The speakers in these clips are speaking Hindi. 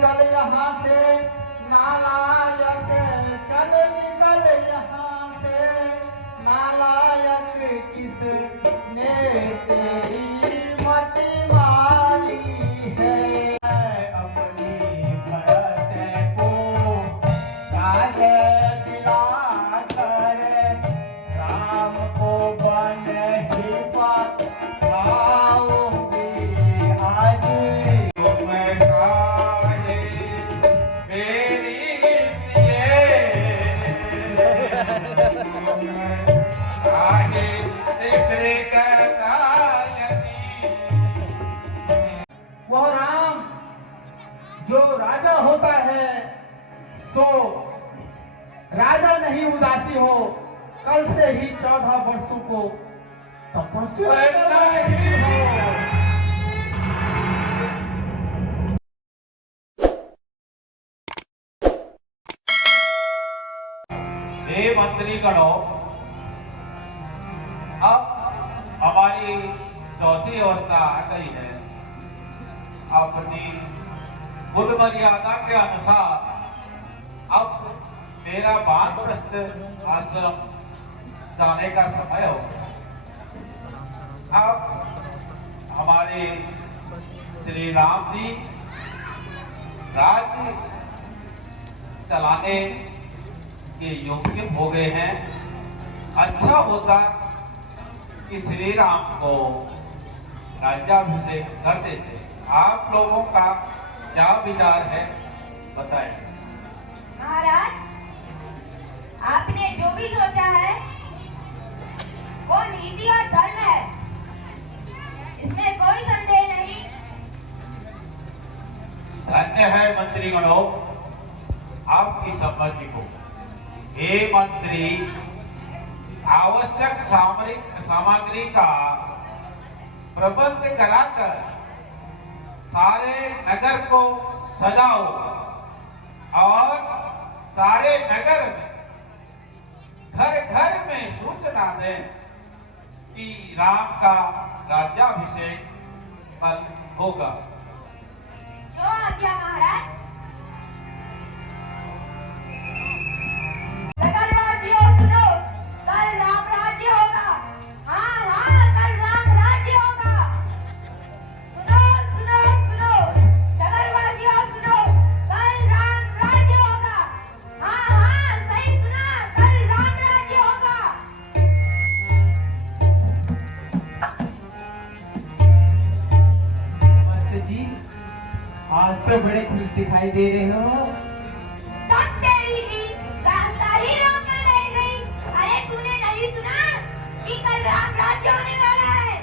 निकल यहाँ से नालायक, चल निकल यहाँ से नालायक, किसने तेरी मति मारी है। अपनी भरत को राज दिला कर राम को बन ही पाऊंगी आज। मैं काहे मेरी प्रिय, काहे तेरे वह राम जो राजा होता है सो राजा नहीं उदासी हो, कल से ही 14 वर्षों को तपस्या हे मंत्री गणों, अब हमारी चौथी अवस्था आ गई है। अपनी कुल मर्यादा के अनुसार अब मेरा वानप्रस्थ आश्रम जाने का समय हो। अब हमारे श्री राम जी राज्य चलाने के योग्य हो गए हैं। अच्छा होता कि श्री राम को राज्याभिषेक कर देते। आप लोगों का क्या विचार है, बताएं। महाराज, आपने जो भी सोचा है वो नीति और धर्म है, इसमें कोई संदेह नहीं। धन्य है मंत्री गणों आपकी सम्मति को। हे मंत्री, आवश्यक सामग्री का प्रबंध कराकर सारे नगर को सजाओ और सारे नगर में घर घर में सूचना दें कि राम का राज्याभिषेक कल होगा। जो आज्ञा महाराज। नगरवासियों सुनो, कल राम राज्य होगा। हाँ हाँ, कल राम राज्य होगा। सुनो सुनो सुनो, नगरवासियों सुनो, कल राम राज्य होगा। हाँ हाँ, सही सुना, कल राम राज्य होगा। मंत्री जी, आज तो बड़े खुश दिखाई दे रहे हो। तब तेरी की रास्ता ही रोक कर बैठ गई। अरे तूने नहीं सुना कि कल राम राज्य होने वाला है?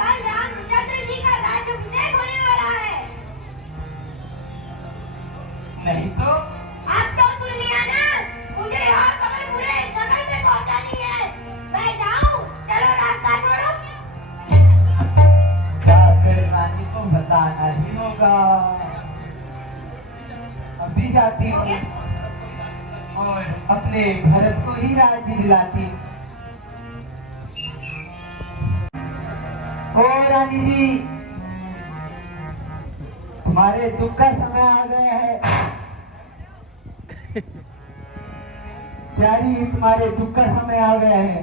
कल रामचंद्र जी का राज्याभिषेक होने वाला है। नहीं तो आप तो सुन लिया ना, मुझे यह खबर पूरे नगर में पहुंचानी है। मैं जाऊं? चलो रास्ता छोड़ो। जाकर रानी को बताना ही होगा। अभी जाती हूँ और अपने भरत को ही राज्य दिलाती। ओ रानी जी, तुम्हारे दुख का समय आ गया है। प्यारी, तुम्हारे दुख का समय आ गया है।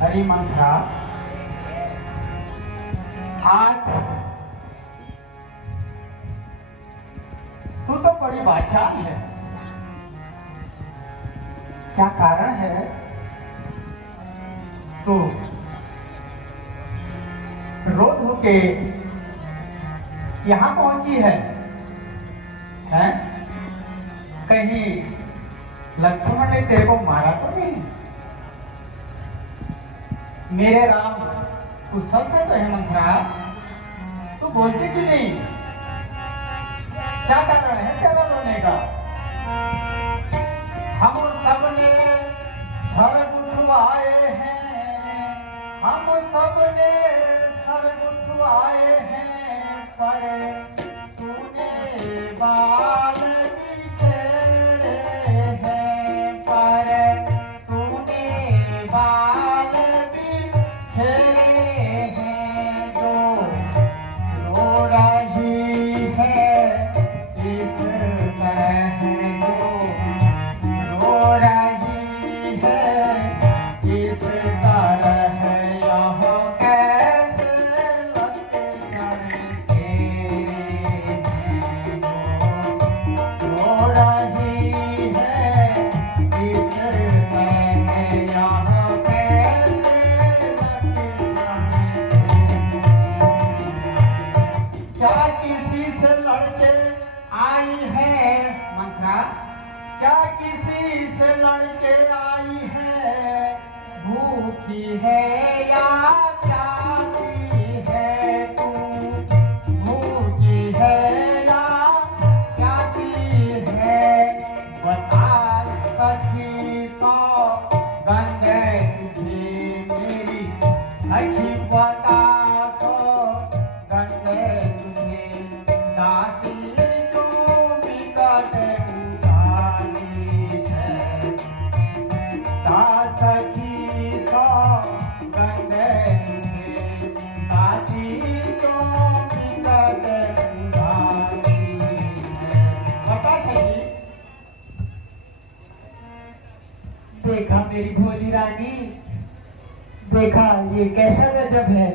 हरि मंत्रा आज तू तो बड़ी बादशाह है। क्या कारण है तो रोज होके यहाँ पहुंची है, हैं? कहीं लक्ष्मण ने तेरे को मारा तो नहीं? मेरे राम कुशल से तो है मंत्रा, तू बोलती क्यों नहीं? क्या कारण है तेरा रोने का? हम सबने स्वर्ग उठवाए हैं, हम सबने स्वर्ग उठवाए हैं, पर तूने बाल बिखेरे हैं, पर तूने बाल सखी सो गंगे काशी क्यों बिकट उदासी है। बता सखी। देखा मेरी भोली रानी, देखा ये कैसा गजब है।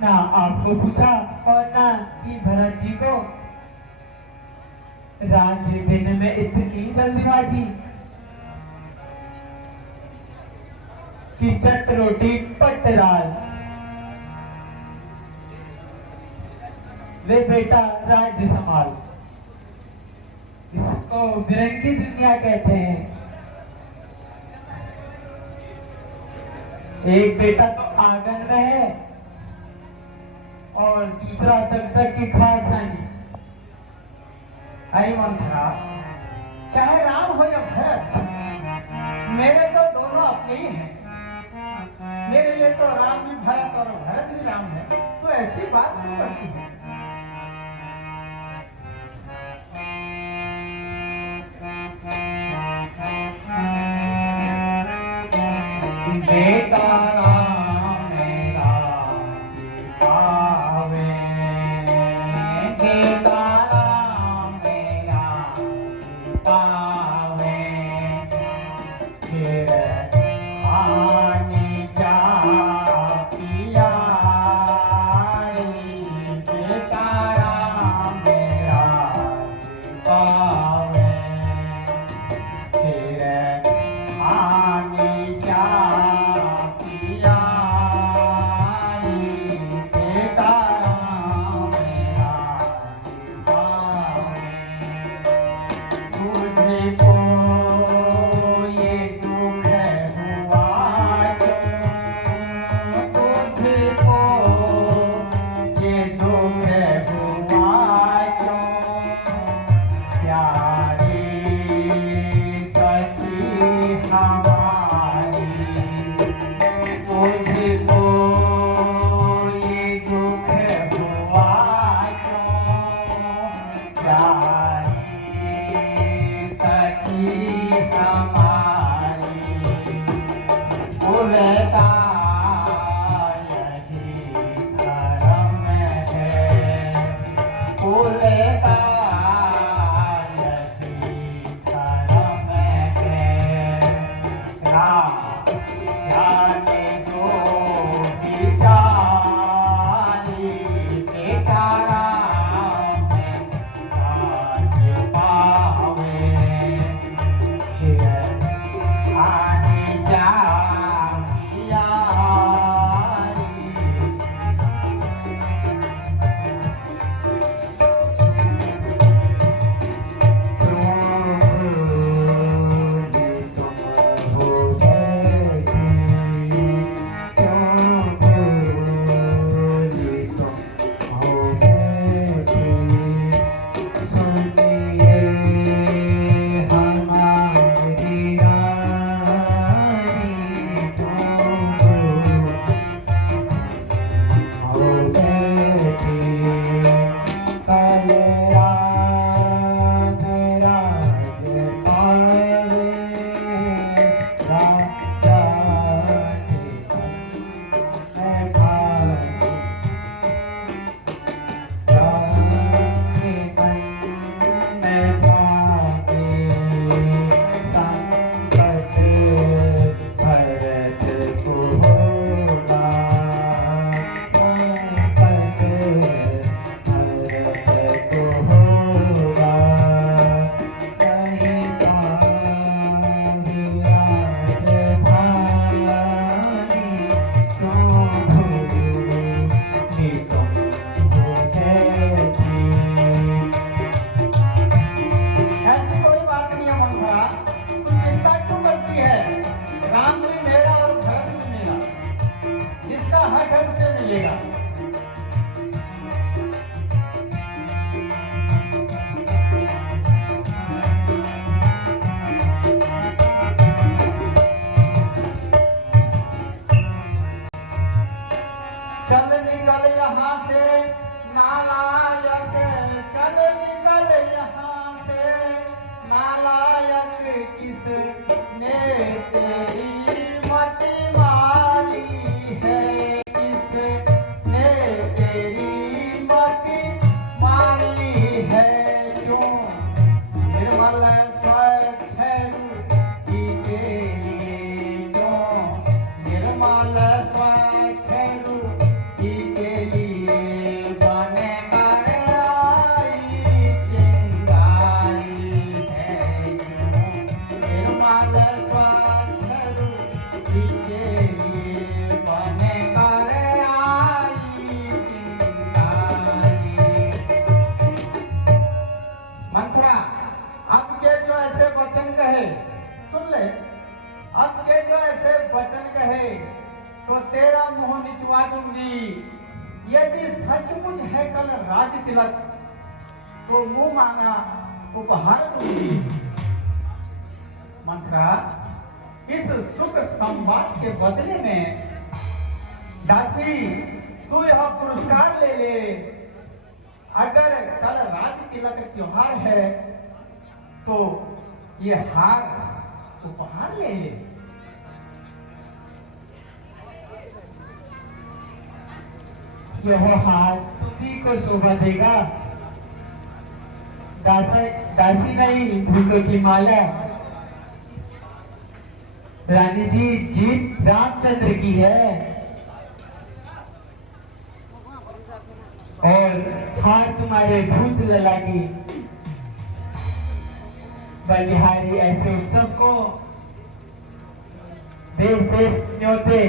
ना आपको पूछा और ना ही भरत जी को। राज्य देने में इतनी जल्दीबाजी कि चट रोटी पट दाल। वे बेटा राज्य संभाल, इसको बिरंगी दुनिया कहते हैं। एक बेटा तो आंगन में है और दूसरा तक तक की खाचानी। अरे मंथरा, चाहे राम हो या भरत, मेरे तो दोनों अपने ही हैं। मेरे लिए तो राम भी भरत और भरत भी राम है। तो ऐसी बात क्यों करती है? बेटा राम मेरा पावे, बेटा राम मेरा पावे, फिर आने जा पिया, बेटा राम मेरा पावे, फिर आने जा पिया, बेटा राम मेरा पावे। तुझको ये दुख हुआ क्यों? तुझको ये दुख हुआ क्यों? प्यारी सखी हमारी, तुझको ये दुख हुआ क्यों? प्यारी सखी हमारी, उलटा यही धर्म है, उलटा यही धर्म है। तेरी मत मारी है, किसने तेरी मत मारी है, क्यों निर्मल स्वच्छ रूपी के लिए, क्यों निर्मल स्वच्छ रूपी के लिए बने कर आई चिंगारी है, क्यों निर्मल स्वच्छ रूपी के लिए बने कर आई चिंगारी। मंत्रा अब के जो ऐसे वचन कहे, सुन ले, अब के जो ऐसे वचन कहे तो तेरा मुंह निचवा दूंगी। यदि सचमुच है कल राज तिलक तो मुंह मांगा उपहार दूंगी। मंत्रा इस सुख संवाद के बदले में दासी तू यह पुरस्कार ले ले। अगर कल राज तिलक त्योहार है तो ये हार उपहार ले ले। यह हार तुम्ही को शोभा देगा। दासी नहीं भूतों की माला रानी जी जीत रामचंद्र की है, और हार तुम्हारे भूत लला की। बलिहारी ऐसे उत्सव को देश देश न्योते,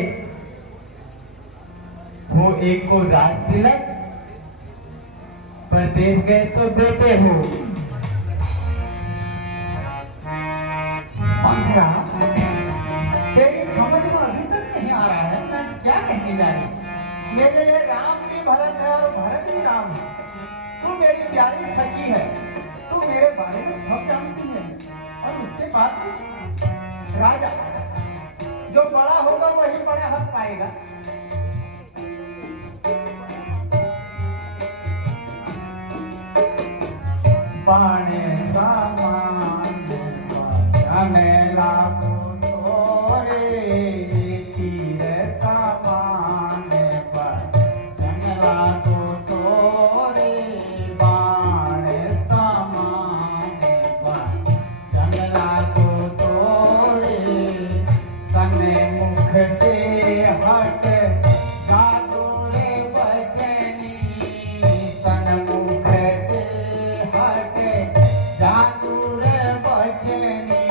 वो एक को राज तिलक, परदेश गए तो बेटे हो। मंथरा तेरी समझ में अभी तक नहीं आ रहा है मैं क्या कहने जा रही हूँ। मेरे लिए राम भी भरत है और भरत भी राम है। तू मेरी प्यारी सखी है, तू मेरे बारे में सब जानती है। और उसके बाद में राजा जो बड़ा होगा वही बड़े हक पाएगा। पाने सामान जाने लागो तोरे, तीर सामान बचन लागो तोरे, बाण सामान बचन लागो तोरे, सने मुख से हट जादू रे बचनी, सन मुख से हट जादू रे बचनी,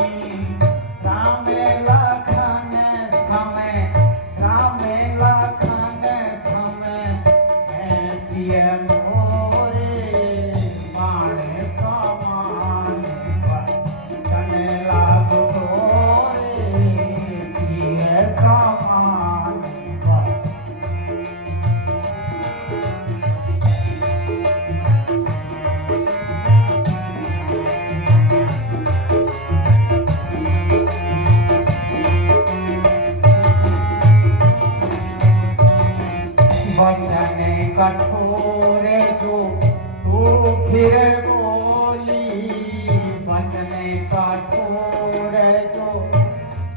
राम लखन समय, राम लखन समय है प्रिय मोरे, बाण समान बचन लागो तोरे, प्रिय समान वचन कठोर जो तू फिर बोली, वचन कठोर जो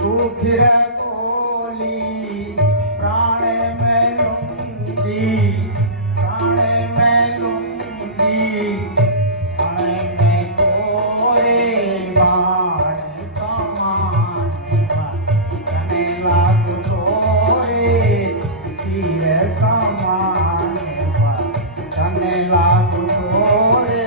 तू फिर बोली, प्राण में लूंगी, प्राण में लूंगी, क्षण में कोरे, बाण समान बचन लागो तोरे, तीर समान बचन लागो तोरे।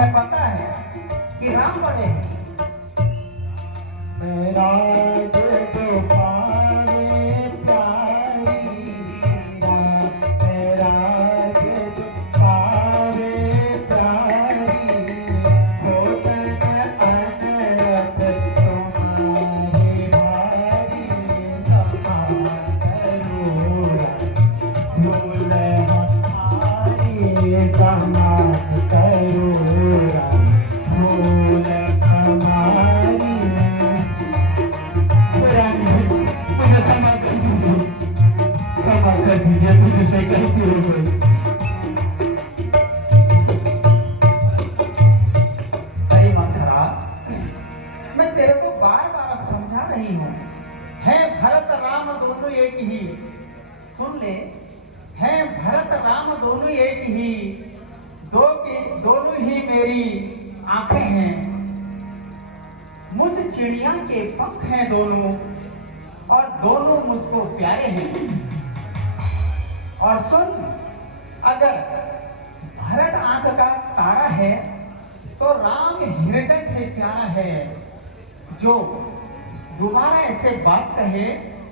तुम्हें पता है कि राम बड़े हैं। मेरा जो पावे प्यारी राम, मेरा जो पावे प्यारी, हो तन अनरत तुम्हारी भारी, समान करोड़ा भूल हमारी, समान करोड़ा भूल हमारी। मुझे क्षमा कर दीजिए, क्षमा कर दीजिए, मुझसे गलती हो गई। अरे मंथरा, मैं तेरे को बार बार समझा रही हूँ, है भरत राम दोनों एक ही। सुन ले, है भरत राम दोनों एक ही, दोनों ही मेरी आंखें हैं, मुझ चिड़िया के पंख हैं दोनों, और दोनों मुझको प्यारे हैं। और सुन, अगर भरत आंख का तारा है तो राम हृदय से प्यारा है। जो दोबारा ऐसे बात कहे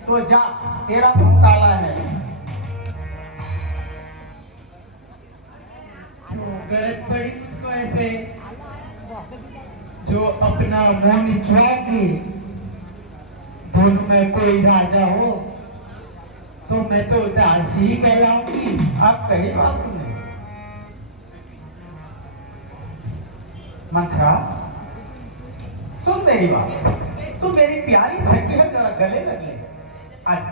तो जा, तेरा मुंह काला है। क्यों गलत पड़ी मुझको ऐसे? जो अपना मुंह निचवा के दोनों में कोई राजा हो तो मैं तो दासी ही कहलाऊंगी। आप कही बात तुमने। मंथरा, सुन मेरी बात, तू मेरी प्यारी सखी है, जरा गले लग ले। आज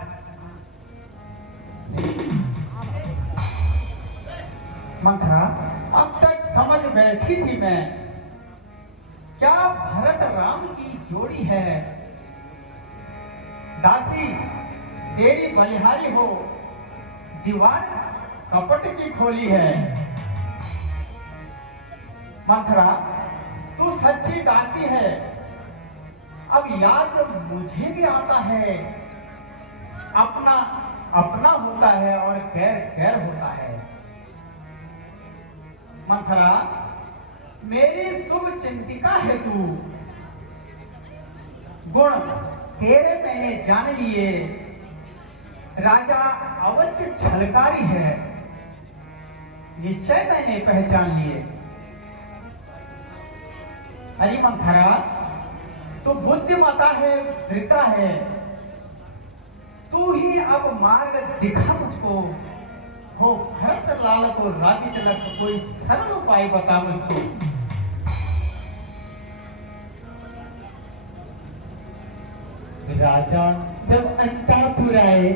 मंथरा, अब तक समझ बैठी थी मैं, क्या भरत राम की जोड़ी है। दासी तेरी बलिहारी हो, दीवार कपट की खोली है। मंथरा, तू सच्ची दासी है। अब याद मुझे भी आता है, अपना अपना होता है और गैर गैर होता है। मंथरा, मेरी शुभ चिंतिका है तू, गुण तेरे मैंने जान लिए, राजा अवश्य छलकारी है, निश्चय मैंने पहचान लिए। अरे मंथरा, तू बुद्धिमता है, वृता है, तू ही अब मार्ग दिखा मुझको। हो भरत लाल को राज्य तिलक, कोई सरल उपाय बता मुझको। राजा जब अंतापुर आए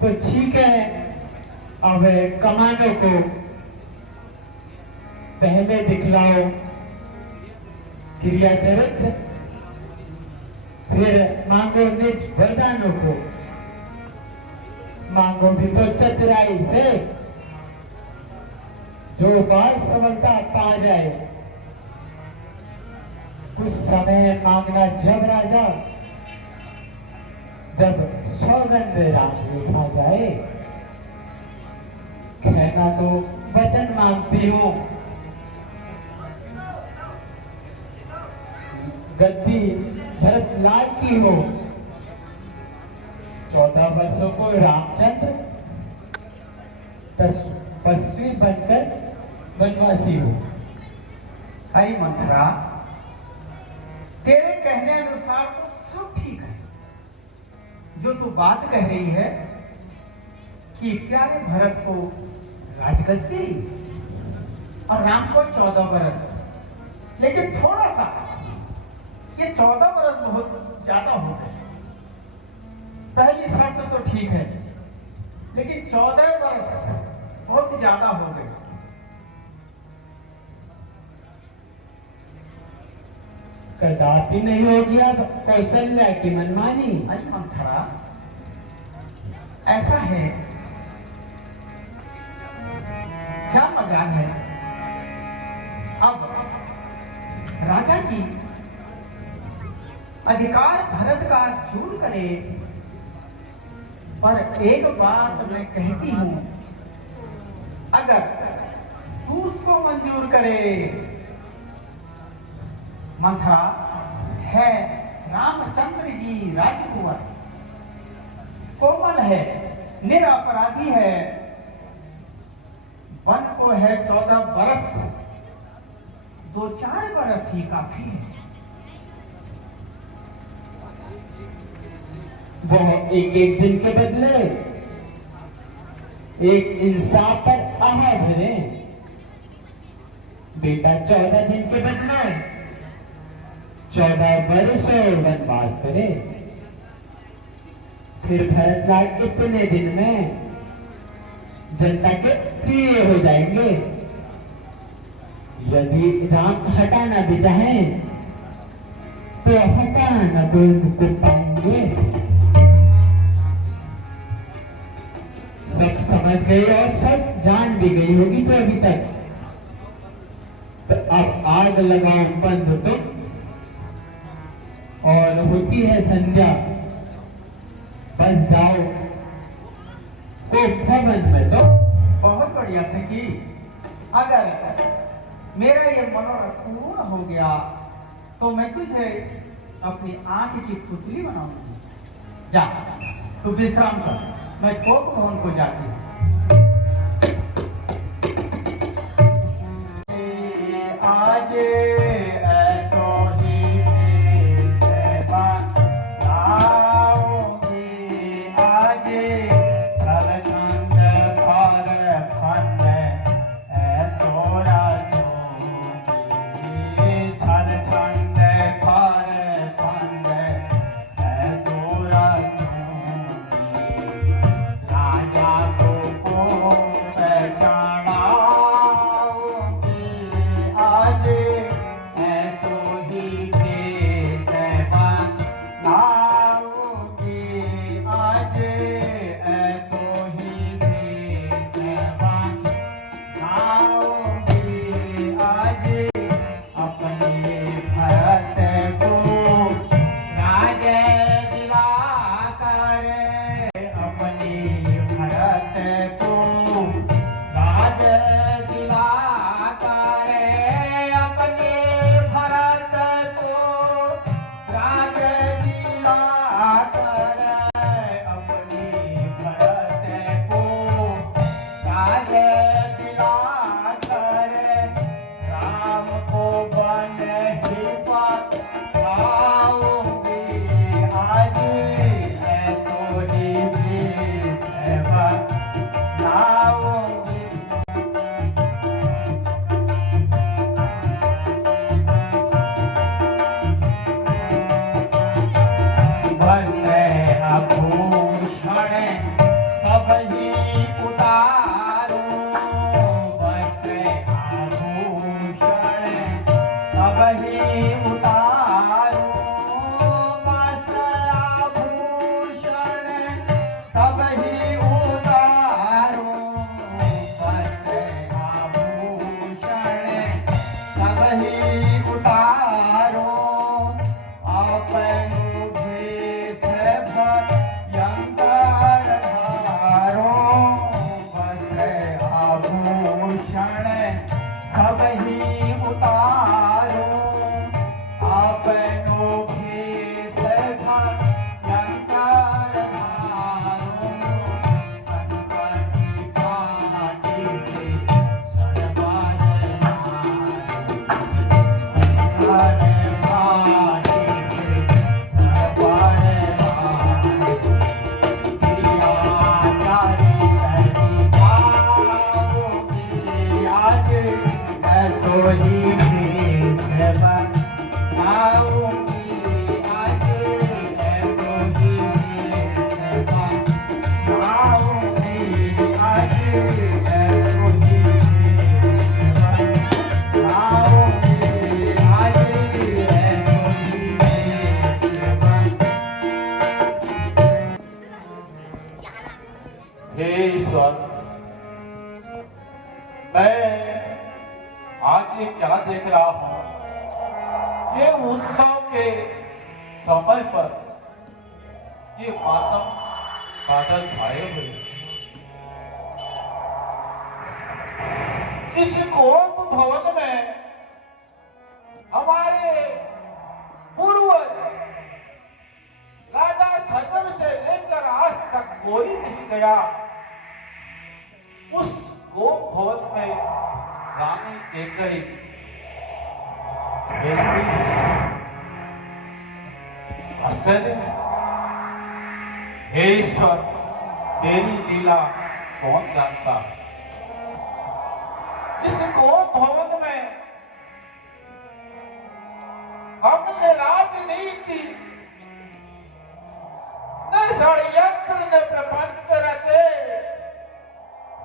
तो ठीक है, अब कमानों को पहले दिखलाओ क्रिया चरित्र, फिर मांगो निज वरदानों को। मांगो भी तो चतुराई से, जो बात सफलता पा जाए। कुछ समय मांगना जब राजा, जब सौगंध राम लिखा जाए। कहना तो वचन मांगती हूँ, गद्दी भरत लाल की हो। 14 वर्षों को रामचंद्र तपस्वी बनकर वनवासी हो। हरि मंथरा, तेरे कहने अनुसार तो सब ठीक है। जो तू बात कह रही है कि प्यारे भरत को राजगद्दी और राम को 14 बरस, लेकिन थोड़ा सा ये 14 बरस बहुत ज्यादा हो गए। पहली शर्त तो ठीक है, लेकिन 14 बरस बहुत ज्यादा हो गए। कदापि नहीं होगी अब कौशल्या की मनमानी। अरे मंथरा, ऐसा है, क्या मजाल है। अब राजा की अधिकार भरत का चूर करे, पर एक बात मैं कहती हूं, अगर तू उसको मंजूर मंजूर करे। मंथरा है रामचंद्र जी राजकुंवर, कोमल है, निरपराधी है, वन को है 14 बरस, 2-4 बरस ही काफी है। वह एक एक दिन के बदले एक इंसाफ पर आह भरे। बेटा 14 दिन के बदले 14 वर्ष वनवास करे। फिर भरतलाल इतने दिन में जनता के प्रिय हो जाएंगे। यदि राम हटाना भी चाहे तो हटाना तो उनको पाएंगे। सब समझ गई और सब जान भी गई होगी तो अभी तक। तो अब आग लगाओ बंद तुम, और होती है संध्या, बस जाओ को भवन में। तो बहुत बढ़िया से की। अगर मेरा ये मनोरथ पूर्ण हो गया तो मैं तुझे अपनी आंख की पुतली बनाऊंगी। जा तू विश्राम कर, मैं कोप भवन को जाती हूँ। आज ऐसो ही आज छल छंद भर फंद ऐसो राजो, छल छंद भर फंद ऐसो राजो। राजा को पहचाना आज ऐसो ही भेष बनाओगे, आज ऐसो ही भेष बनाओगे। आज अपने भरत को राज दिलाकर, अपने भरत को राज दिलाकर, अपने भरत को राज दिलाकर, अपने भरत को राज दिलाकर, राम को बन ही पाओगे। आज ऐसो ही भेष बनाओगे। वस्त्र आभूषण सब ही उतारो, वस्त्र आभूषण सब ही उतारो, वस्त्र आभूषण सब ही उतारो, वस्त्र आभूषण सब ही उतारो। अपनु भेष भयंकर धारो, वस्त्र आभूषण सब ही उतारो। अपनु भेष भयंकर धारो, कनपति काटी से सरबाज ऐसो ही भेष बनाऊंगी। आज ऐसो ही भेष बनाऊंगी। आज ऐसो ही भेष बनाऊंगी। आज ऐसो ही भेष हे ईश्वर, मैं आज ये क्या देख रहा हूँ? ये उत्सव के समय पर ये मातम बादल छाए हुए, इस गोप भवन में हमारे पूर्वज राजा सजन से लेकर आज तक कोई नहीं गया। उस गोप भवन में रानी केकई आश्चर्य है। हे ईश्वर, तेरी लीला कौन जानता है। इस गोप भवन में हमने राजनीति न षड्यंत्र न प्रपंच रचे।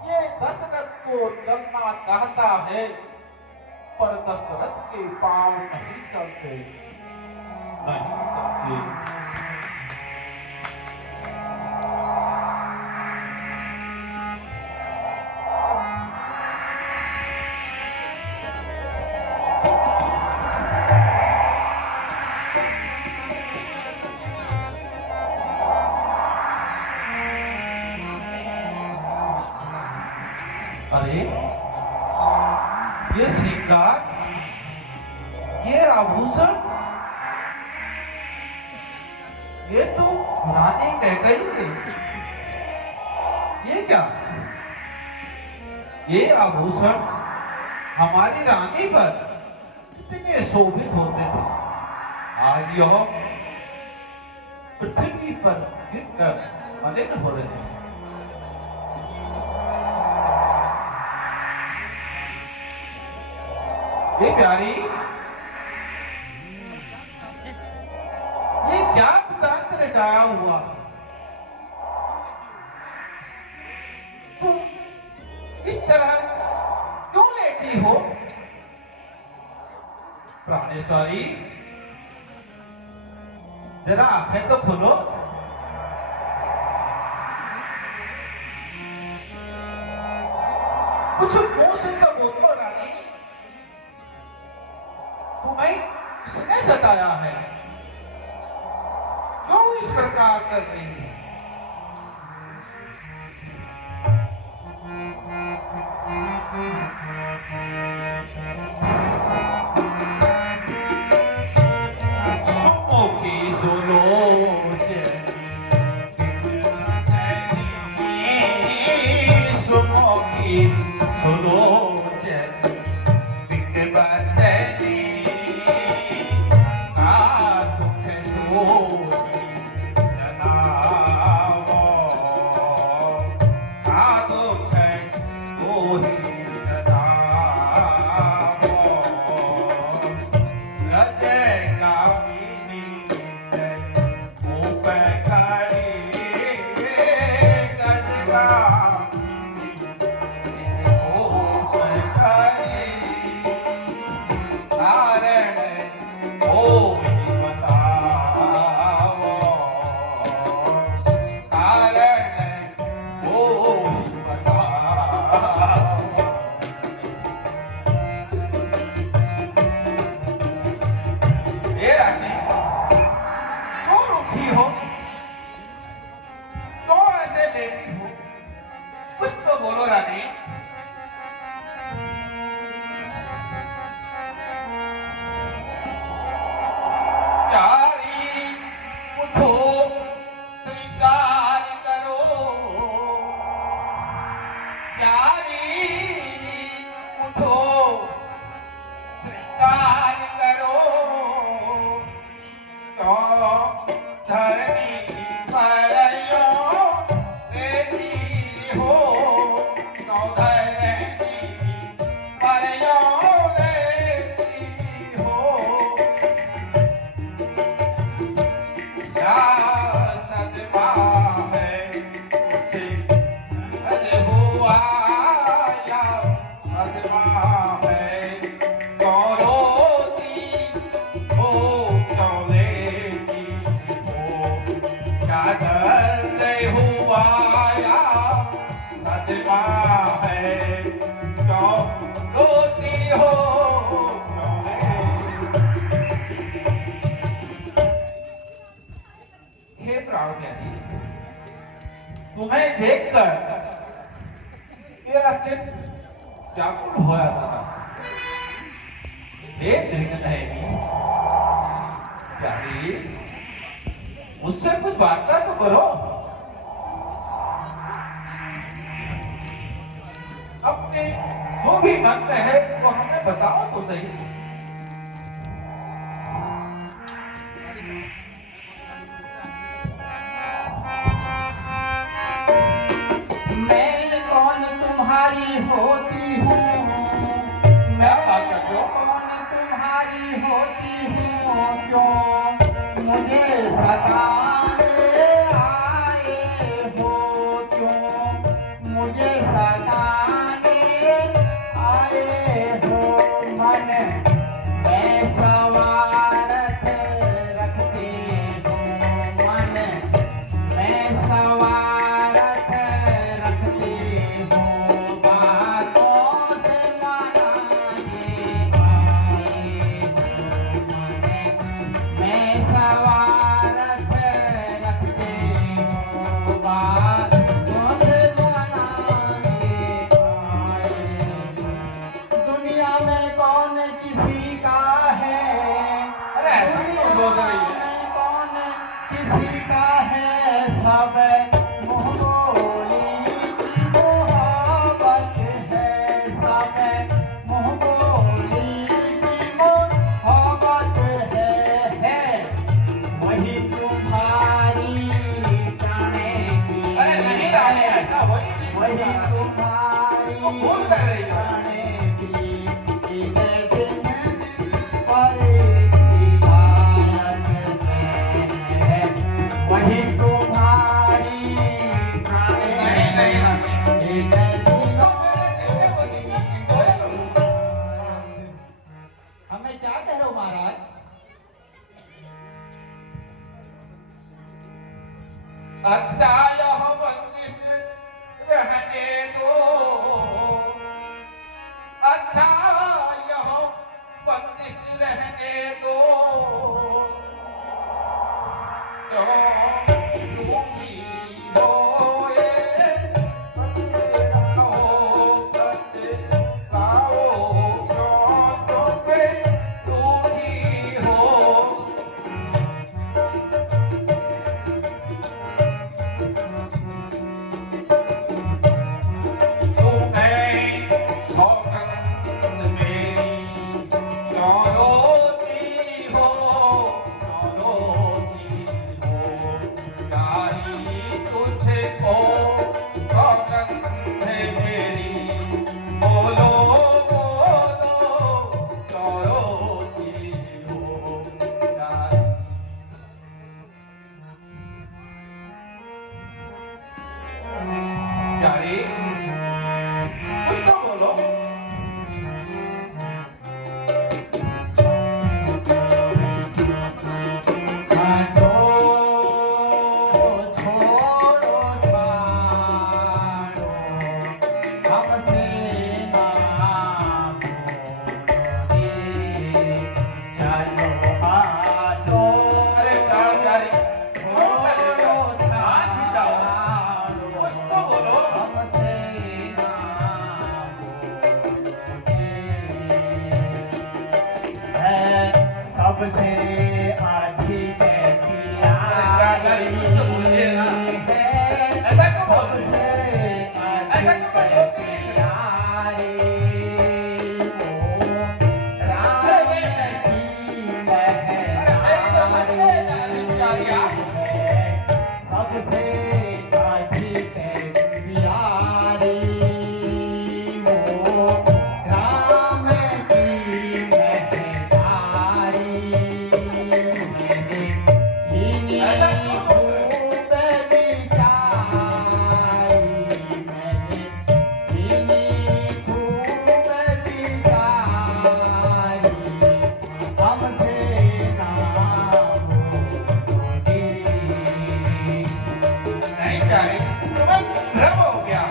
ये दशरथ को चलना चाहता है, पर दशरथ के पांव नहीं चलते, नहीं चलते। अरे ये श्रृंगार, ये आभूषण, ये तो रानी कैकेयी है। ये क्या? ये आभूषण हमारी रानी पर कितने शोभित होते थे, आज यह पृथ्वी पर गिरकर मलिन हो रहे हैं। ये प्यारी, ये क्या वृत्तांत रचाया हुआ? तुम इस तरह क्यों लेटी हो? प्राणेश्वरी, जरा आंखें तो खोलो। कुछ मुंह से तो बोलो रानी, तुम्हें किसने सताया है? क्यों इस प्रकार कर रही है? तुम्हें देखकर मेरा चित्त व्याकुल होया हे नयनी, प्यारी, मुझसे कुछ वार्ता तो करो। अपने जो भी मन में है वो हमें बताओ तो सही। मैं कौन तुम्हारी होती हूँ, मैं कौन तुम्हारी होती हूँ, क्यों मुझे सताने आए हो, क्यों मुझे सताने आए हो। मन मैं सवारत रखती हूँ, मन मैं सवारत रखती हूँ, बातों से मनाने आए हो। मैं सवारत रखती हूँ, बातों से मनाने आए हो। दुनिया में कौन किसी का है, अरे ऐसा क्यों सोच रही है? कौन किसी का है, सब मोहगोली की मोहब्बत है, सब मोहगोली की मोहब्बत है वही तुम्हारी जाने की, अरे नहीं रानी, ऐसा हो ही नहीं वही सकता। तुम्हारी तो भूल कर रही हो। जाने की, दिन पर हिदायत है, वही तुम्हारी नहीं नहीं रानी, तो मेरे दिल के बगीचे की कोयल हो। हमें क्या कह रहे हो महाराज? अच्छा यह बंदिश रहने दो, अच्छा यह बंदिश रहने दो, क्यों दुखी हो ये बंदे कहो बंदे गाओ, क्यों तुम दुखी हो। तुम्हें सौगंध मेरी क्यों रोती हो, क्यों रोती हो, प्यारी तुझको सौगंध मेरी, बोलो बोलो क्यों रोती हो प्यारी। प्यारी कुछ तो बोलो। छोड़ो छाड़ो हमसे ना बोलोगे, चलो आटो अरे प्राण प्यारी, क्यों कर रही हो? हाथ बिछाओ, कुछ तो बोलो। हमसे ना बोलोगे, है सबसे अधिक प्यारी तो बोलिए ना। है, ऐसा क्यों बोल रही हो? सबसे ऐसा अधिक क्यों बोल रही हो? प्यारी वो राम की अरे मेरी तो सबसे ज्यादा प्यारी आप। सबसे अधिक प्यारी वो राम की महतारी, मैंने ऐसा क्यों सोच रहे हो? खूब विचारी, मैंने खूब विचारी, हमसे ना बोलोगे। नहीं प्यारी, तुम्हें भ्रम हो गया।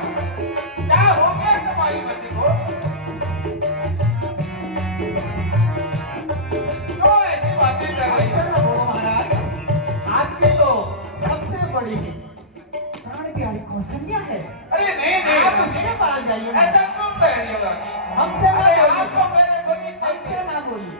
क्या हो गया तुम्हारी मति को? क्यों ऐसी बातें कर रही हो? महाराज, आपकी तो सबसे बड़ी प्राण प्यारी कौशल्या है। अरे नहीं आप नहीं, उसके पास जाइए, ऐसा क्यों कह रही हो रानी? हमसे ना अरे बोलिए, आप तो मेरे बगीचे हमसे के ना बोलिए।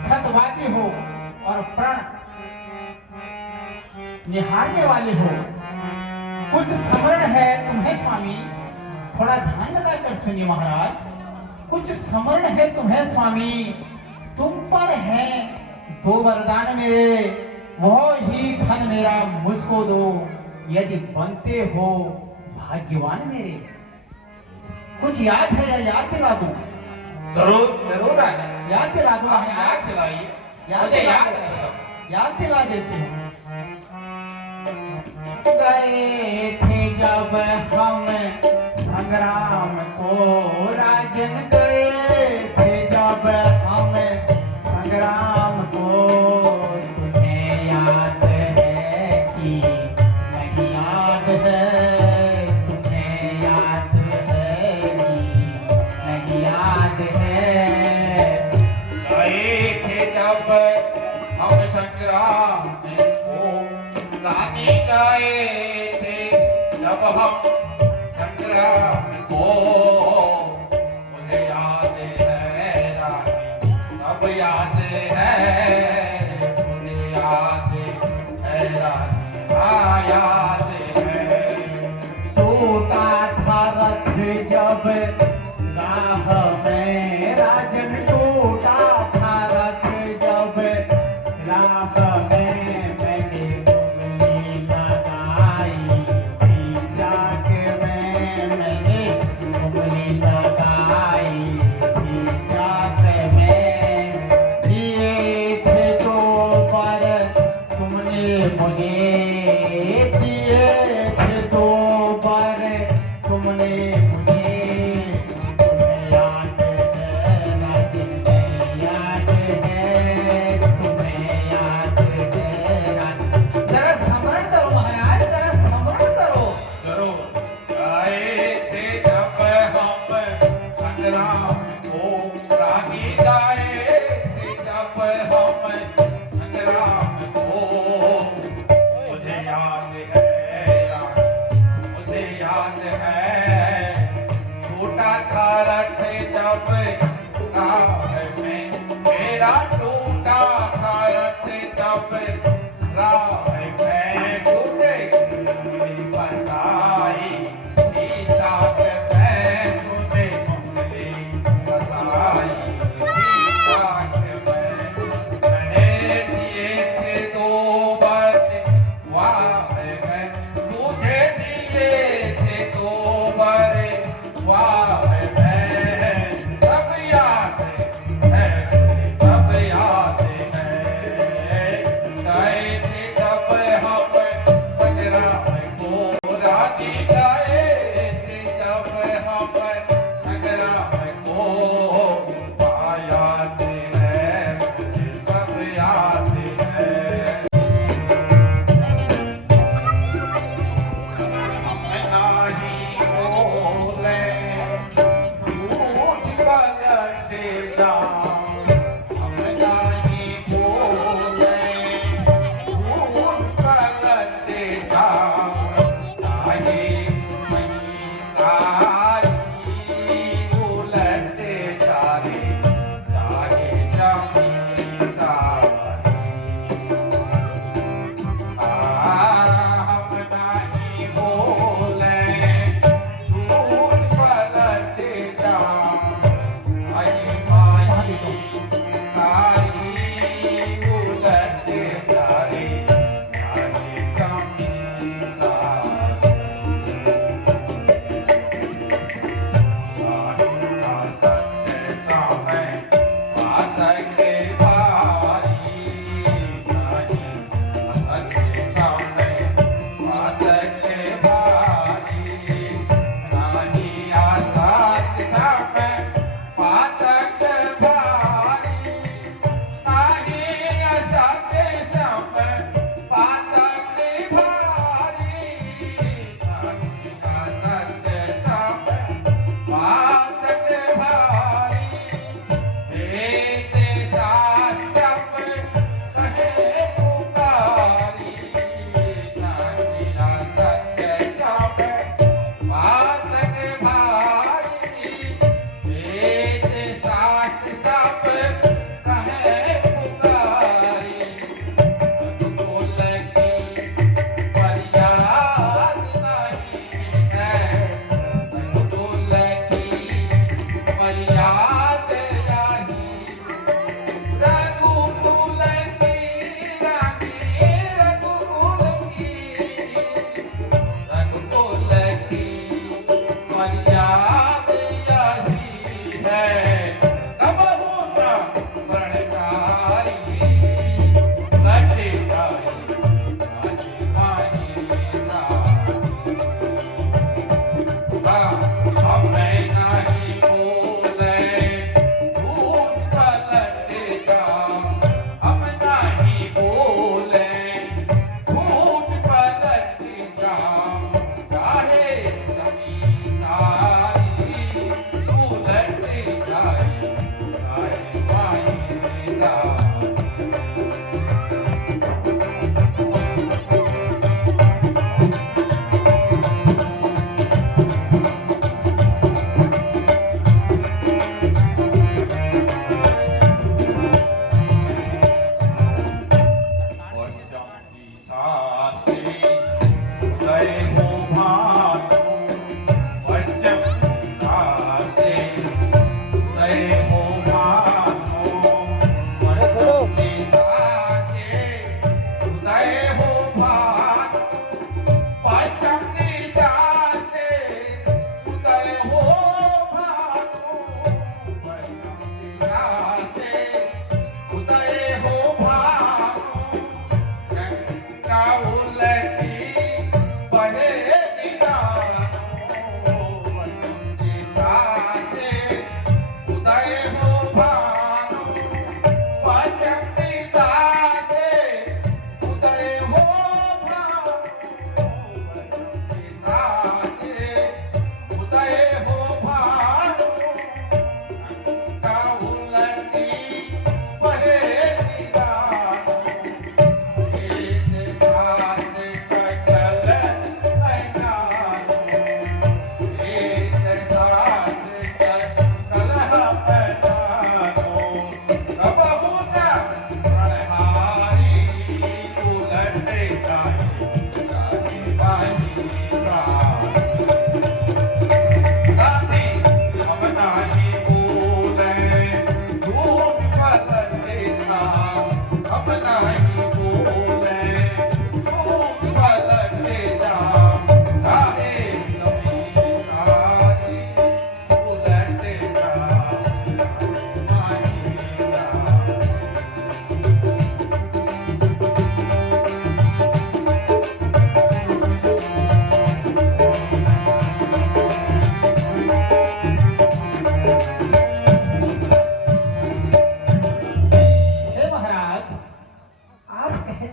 सत्यवादी हो और प्रण निहारने वाले हो। कुछ स्मरण है तुम्हें स्वामी, थोड़ा ध्यान लगाकर सुनिए महाराज। कुछ स्मरण है तुम्हें स्वामी, तुम पर है दो वरदान मेरे, वो ही धन मेरा मुझको दो, यदि बनते हो भाग्यवान मेरे। कुछ याद है या याद दिला दूं? जरूर जरूर राजा, याद दिला दूं आप महाराज? याद दिलाइए, याद मुझे दिला याद दो। है सब। याद दिला देते हैं। गए थे जब हम संग्राम को राजन, गए थे जब हम संग्राम को, तुम्हें याद है कि नहीं याद है, तुम्हें याद है कि नहीं याद है। गए थे जब हम संग्राम को, रानी गए थे जब हम संग्राम को, मुझे याद है रानी सब याद है, मुझे याद है रानी हाँ याद है। टूटा था रथ जब राह में राजन, टूटा था रथ जब राह में, मैंने उंगली लगाई थी जाके में, मैंने उंगली लगाई थी जाके में। दिए थे तो पर तुमने मुझे, दिए थे तो पर तुमने मुझे, तुम्हें याद है राजन नहीं याद है, तुम्हें याद है राजन। जरा स्मरण करो महाराज, जरा स्मरण करो। जरूर गए थे जब हम संग्राम को, रानी गए थे जब हम संग्राम को, मुझे याद है रानी मुझे याद है। टूटा था रथ जब राह में मेरा, टूटा था रथ जब राह में, टूटे उंगली फसाई थी चाक में, टूटे उंगली फसाई थी चाक में। मैंने दिए थे दो वाह में, तुझे दिए थे दो वाह में, सब याद है, सब याद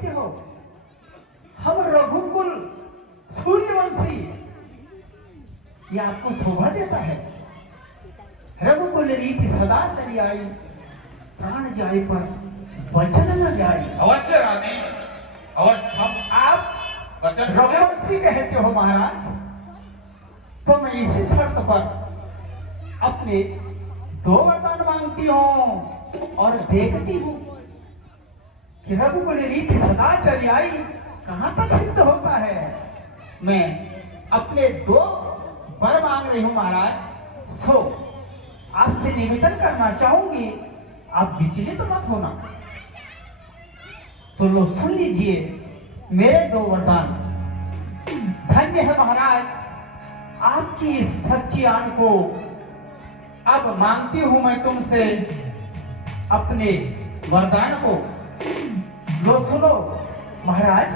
कहते हो हम रघुकुल सूर्यवंशी, ये आपको शोभा देता है? रघुकुल रीति सदा चली आई, प्राण जाए पर वचन न जाए। अवश्य रानी, अवश्य। अब आप वचन रघुवंशी कहते हो महाराज, तो मैं इसी शर्त पर अपने 2 वरदान मांगती हूँ और देखती हूँ कि रघुकुल रीति सदा चली आई कहाँ तक सिद्ध होता है। मैं अपने 2 वर मांग रही हूँ महाराज। सो आपसे निवेदन करना चाहूंगी, आप विचलित तो मत होना। तो लो सुन लीजिए मेरे 2 वरदान। धन्य है महाराज आपकी इस सच्ची आन को। अब मांगती हूं मैं तुमसे अपने वरदान को। लो सुनो महाराज,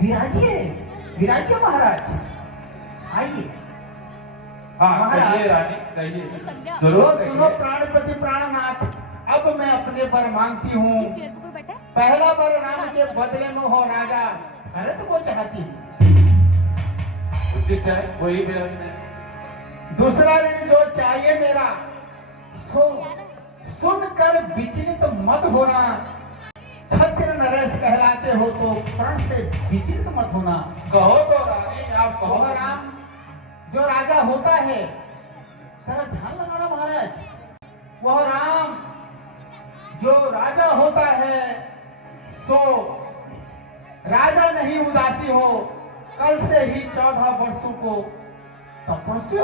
विराजिए विराजिए महाराज, आइए। हाँ, महाराज। कहिए रानी, कहिए। संध्या। लो जरूर सुनो कहिए। प्राणपति प्राणनाथ, अब मैं अपने वर मांगती हूँ। ये चेयर पे कोई बैठा है? पहला वर राम के बदले में हो राजा भरत को चाहती हूँ। उचित है, वही मेरा है। दूसरा ऋण जो चाहिए मेरा, सो सुनकर विचलित मत होना। क्षत्रिय नरेश कहलाते हो तो प्रण से विचलित मत होना। कहो तो रानी, आप कहो। वह राम जो राजा होता है, जरा ध्यान लगाना महाराज, वह राम जो राजा होता है सो राजा नहीं उदासी हो। कल से ही 14 वर्षों को तपस्या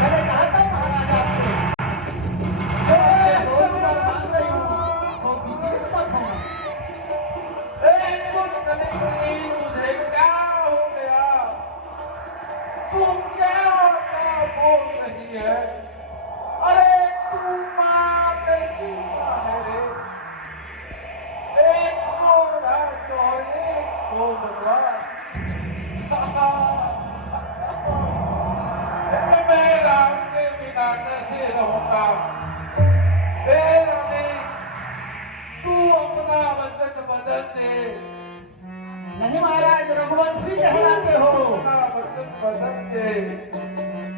मैंने कहा था महाराज आपसे, जो आपसे 2 वर मांग रही हूँ, सो विचलित मत होना। तुझे क्या हो गया? तू क्या बोल रही है? अरे तू माँ कैसी माँ है रे? एक मोरा तो एक को भगवान। मैं राम के बिना कैसे रहूंगा? नहीं, तू अपना वचन बदल दे। नहीं महाराज, रघुवंशी कहलाते हो। अपना वचन बदल दे।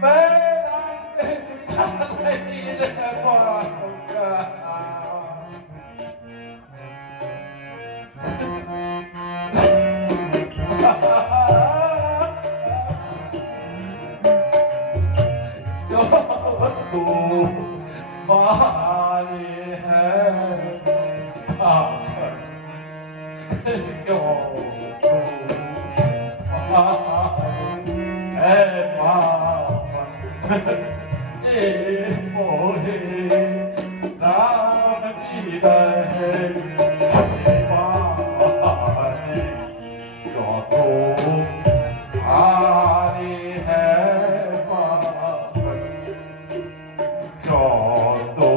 मैं राम के बिना नहीं रह पाऊंगा। जो तू मारे है पापन, क्यों तू मारे है पापन, ये मोहे राम की रहे मारे, क्यों तू मारे है पापन, क्यों तू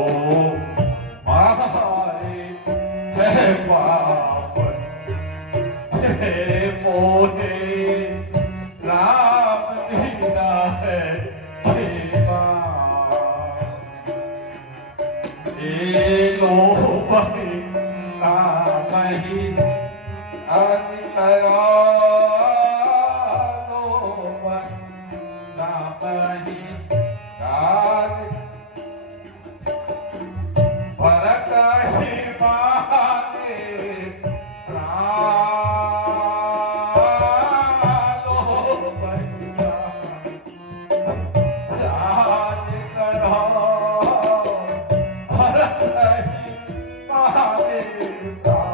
मारे है पापन, हे मोहे राम दीना है जीवा। ए लोभहि कामहि अंतरा, लोभहि कामहि काल, भरत ही माने प्राण, लोभहि राज करो, भरत ही माने प्राण।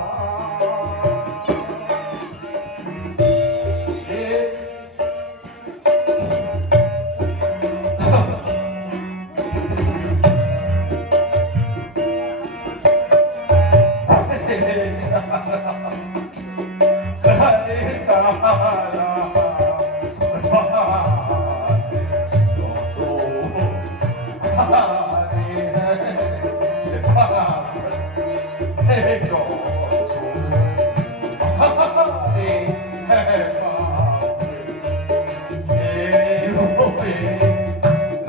हरे तारा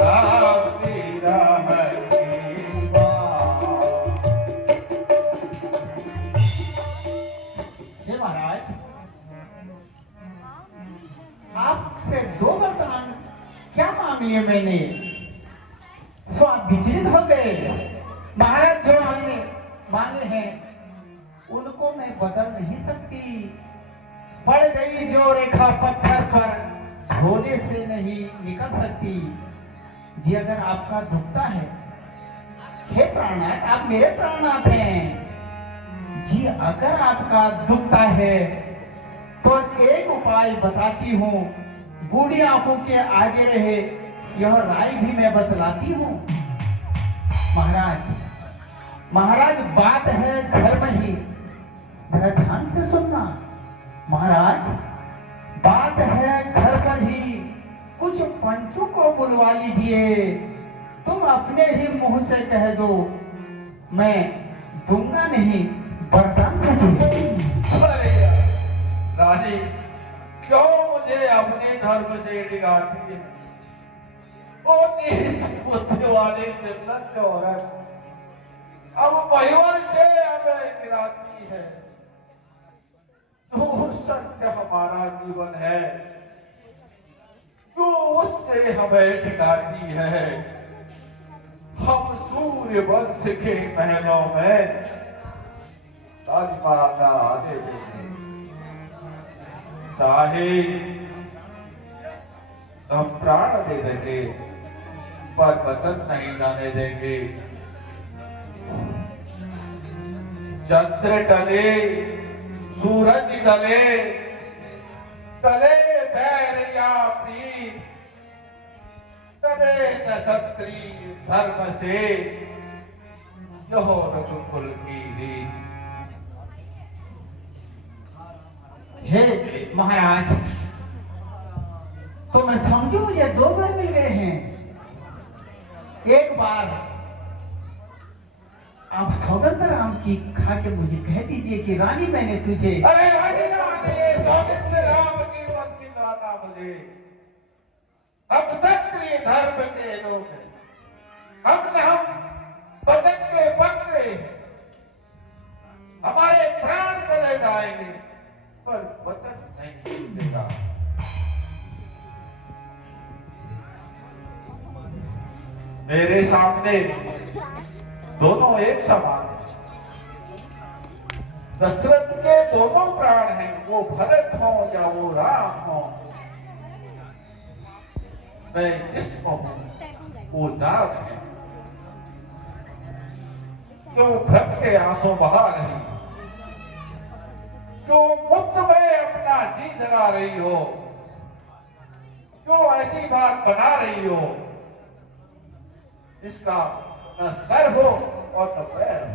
राम मांगी है मैंने, सो आप विचलित हो गए। महाराज जो हमने मांगे हैं उनको मैं बदल नहीं सकती। पड़ गई जो रेखा पत्थर पर धोने से नहीं निकल सकती। जी अगर आपका दुखता है, हे प्राणनाथ, आप मेरे प्राणनाथ हैं जी, अगर आपका दुखता है तो एक उपाय बताती हूँ। बूढ़ी आंखों के आगे रहे यह राय भी मैं बतलाती हूँ। महाराज बात है घर में ही, जरा ध्यान से सुनना। महाराज बात है घर पर ही, कुछ पंचों को बुलवा लीजिए। तुम अपने ही मुंह से कह दो, मैं दूंगा नहीं, वरदान कीजिए। रानी क्यों मुझे अपने धर्म से डिगाती है? वो नीच बुद्धि वाली निर्लज्ज औरत अब महिवर से हमें गिराती है। जो सत्य हमारा जीवन है, जो उससे हमें टिकाती है। हम सूर्य वंश के महलों में ताजमहल आने देंगे, चाहे हम प्राण दे देंगे पर वचन नहीं जाने देंगे। चंद्र टले, सूरज गले, टले बैर या प्रीत, टले क्षत्रिय धर्म से, यहो रघुकुल की रीत। हे महाराज, तो मैं समझू मुझे दो बार मिल गए हैं। एक बार आप सौगंध राम की खा के मुझे कह दीजिए कि रानी मैंने तुझे। अरे रानी सौगंध राम की मत खिलाना मुझे। हम क्षत्रिय धर्म के लोग हैं, हम वचन के पक्के हैं। हमारे प्राण चले जाएंगे पर वचन नहीं मिलेगा। मेरे सामने दोनों एक समान हैं। दशरथ के दोनों प्राण हैं, वो भरत हो या वो राम हो। मैं जिसको हूं वो जात है, जो भ्रम के आंसू बहा रही, जो मुक्त में अपना जी जला रही हो, जो ऐसी बात बना रही हो जिसका न सर हो और न पैर हो।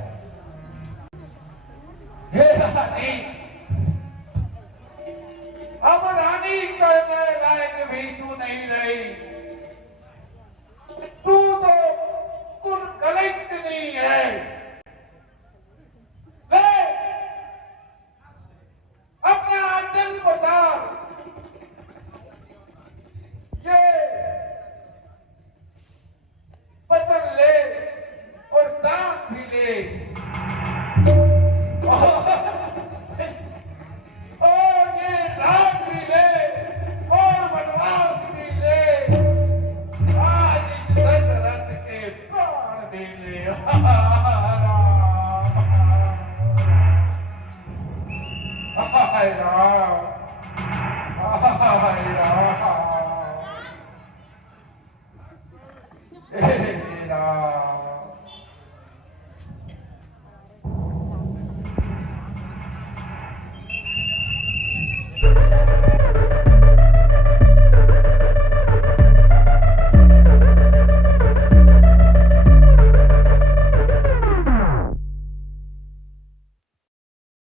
हे रानी, अब रानी कहने लायक भी तू नहीं रही। तू तो कुल कलंक नहीं है। ले अपना आंचल पसार, ये वचन ले और दान भी ले। और ये राग भी ले और वनवास भी ले। आज इस दशरथ के प्राण भी ले। हाय राम, हाय राम, हे राम।